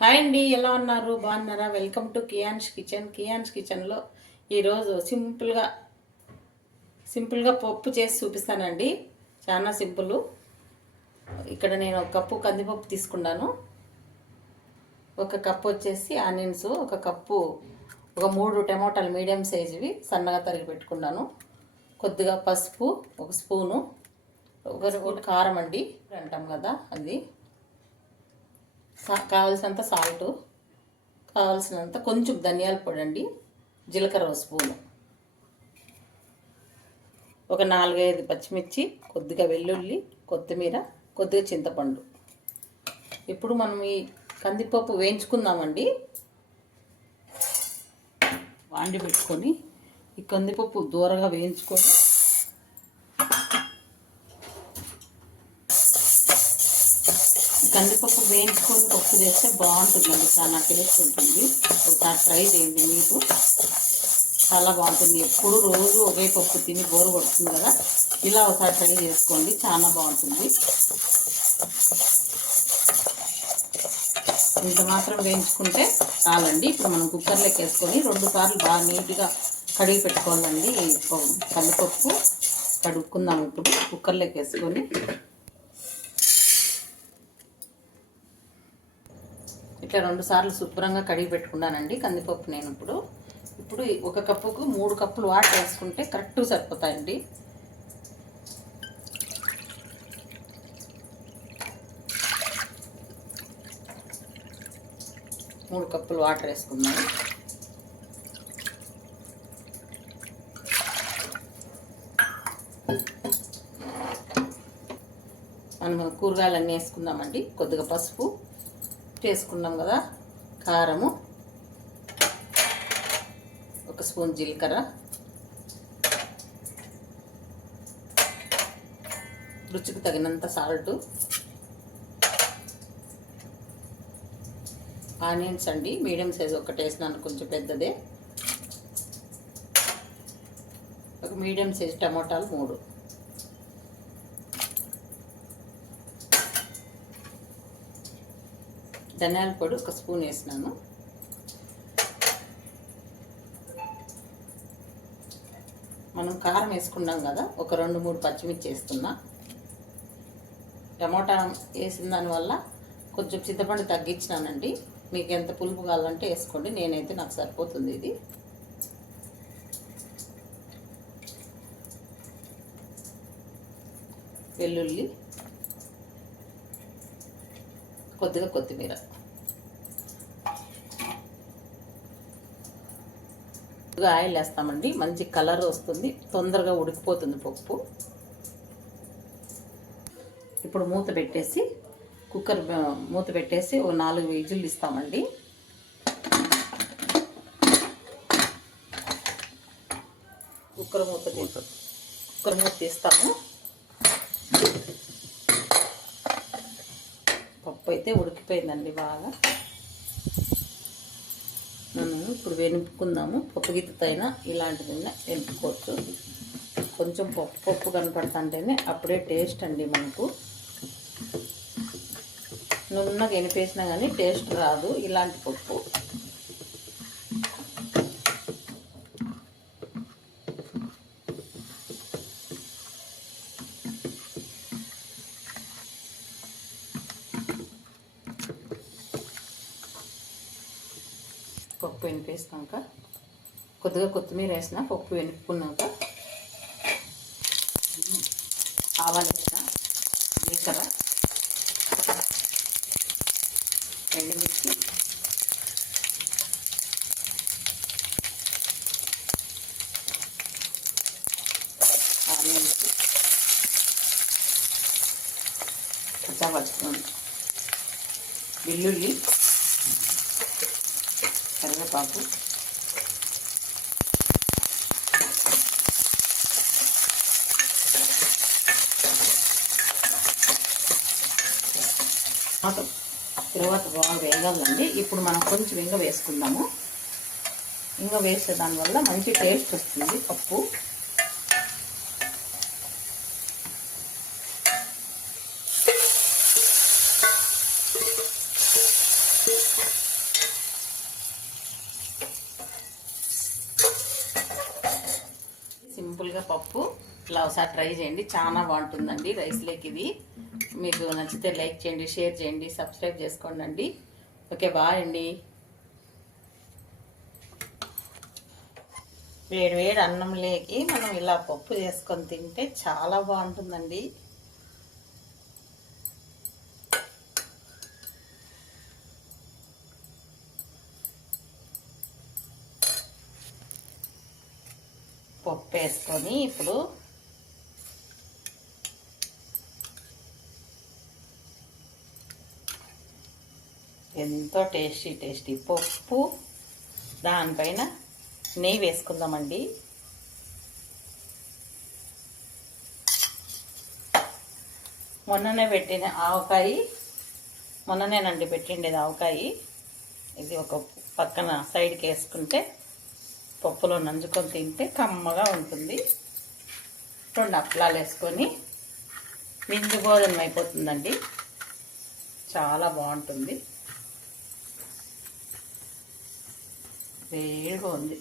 Hi అండి, ఎలా ఉన్నారు? బాగున్నారా? Welcome to Kian's kitchen. Kian's కిచెన్లో ఈరోజు సింపుల్గా పప్పు చేసి చూపిస్తానండి. చాలా సింపుల్. ఇక్కడ నేను ఒక కప్పు కందిపప్పు తీసుకున్నాను. ఒక కప్పు వచ్చేసి ఆనియన్స్, ఒక కప్పు ఒక 3 టమాటాలు మీడియం సైజువి సన్నగా తరిగి పెట్టుకున్నాను. కొద్దిగా పసుపు, ఒక స్పూను, ఒక కారం అండి అంటాం కదా అది, కావలసినంత సాల్టు, కావలసినంత కొంచెం ధనియాల పొడి అండి, జీలకర్ర స్పూను, ఒక 4-5 పచ్చిమిర్చి, కొద్దిగా వెల్లుల్లి, కొత్తిమీర, కొద్దిగా చింతపండు. ఇప్పుడు మనం ఈ కందిపప్పు వేయించుకుందామండి. వాండి పెట్టుకొని ఈ కందిపప్పు దూరగా వేయించుకొని కందిపప్పు వేయించుకొని పప్పు చేస్తే బాగుంటుందండి, చాలా టేస్ట్ ఉంటుంది. ఒకసారి ట్రై చేయండి, మీకు చాలా బాగుంటుంది. ఎప్పుడు రోజు ఒకే పప్పు తిని బోరు కొడుతుంది కదా, ఇలా ఒకసారి ట్రై చేసుకోండి, చాలా బాగుంటుంది. ఇంత మాత్రం వేయించుకుంటే చాలండి. ఇప్పుడు మనం కుక్కర్లోకి వేసుకొని 2 సార్లు బాగా నీట్గా కడిగి పెట్టుకోవాలండి. కందిపప్పు కడుక్కుందాం. ఇప్పుడు కుక్కర్లోకి వేసుకొని ఇట్లా 2 సార్లు శుభ్రంగా కడిగి పెట్టుకున్నానండి కందిపప్పు. నేను ఇప్పుడు ఒక కప్పుకు 3 కప్పులు వాటర్ వేసుకుంటే కరెక్ట్గా సరిపోతాయండి. మూడు కప్పులు వాటర్ వేసుకున్నాను. మనం కూరగాయలన్నీ వేసుకుందామండి. కొద్దిగా పసుపు వేసుకున్నాం కదా, కారము, ఒక స్పూన్ జీలకర్ర, రుచికి తగినంత సాల్టు, ఆనియన్స్ అండి మీడియం సైజు ఒకటి వేసినాను, కొంచెం పెద్దదే, ఒక మీడియం సైజు టమాటాలు 3, ధనియాల పొడి ఒక స్పూన్ వేసినాను. మనం కారం వేసుకున్నాం కదా, ఒక 2-3 పచ్చిమిర్చి వేస్తున్నా. టమోటా వేసిన దానివల్ల కొంచెం చింతపండు తగ్గించినానండి. మీకు ఎంత పులుపు కావాలంటే వేసుకోండి, నేనైతే నాకు సరిపోతుంది ఇది. వెల్లుల్లి, కొద్దిగా కొత్తిమీర, కొద్దిగా ఆయిల్ వేస్తామండి. మంచి కలర్ వస్తుంది, తొందరగా ఉడికిపోతుంది పప్పు. ఇప్పుడు మూత పెట్టేసి కుక్కర్ మూత పెట్టేసి ఓ 4 విజిల్లు ఇస్తామండి. కుక్కర్ మూత తీస్తాము. పప్పు అయితే ఉడికిపోయిందండి బాగా. మనం ఇప్పుడు వెనుపుకుందాము. పప్పు గిత్తైనా ఇలాంటిదైనా వెనుపుకోవచ్చు. కొంచెం పప్పు కనపడుతుంటేనే అప్పుడే టేస్ట్ అండి. మనకు నున్నగా ఎనిపేసినా కానీ టేస్ట్ రాదు ఇలాంటి పప్పు. పప్పు వెనిపేసినాక కొద్దిగా కొత్తిమీర వేసిన, పప్పు వెనుక్కున్నాక ఆవాలు వేసిన, జీలకర్ర, ఎండుమిర్చి, ఆనియన్స్, పచ్చిమిర్చి, వెల్లుల్లి, కరివేపాకు, తర్వాత బాగా వేగాలండి. ఇప్పుడు మనం కొంచెం ఇంగ వేసుకుందాము. ఇంగ వేసే దానివల్ల మంచి టేస్ట్ వస్తుంది పప్పు. పప్పు ఇలా ఒకసారి ట్రై చేయండి, చాలా బాగుంటుందండి రైస్ లేక్. ఇది మీకు నచ్చితే లైక్ చేయండి, షేర్ చేయండి, సబ్స్క్రైబ్ చేసుకోండి. ఓకే, బాయ్ అండి. వేడి వేడి అన్నంలోకి మనం ఇలా పప్పు చేసుకొని తింటే చాలా బాగుంటుందండి. పప్పు వేసుకొని ఇప్పుడు ఎంతో టేస్టీ పప్పు, దానిపైన నెయ్యి వేసుకుందామండి. మొన్ననే పెట్టిన ఆవకాయ, మొన్ననేనండి పెట్టిండేది ఆవకాయ. ఇది ఒక పక్కన సైడ్కి వేసుకుంటే పప్పులో నంజుకొని తింటే కమ్మగా ఉంటుంది. 2 అప్పలాలు వేసుకొని విందు భోజనం అయిపోతుందండి. చాలా బాగుంటుంది, వేడిగా ఉంది.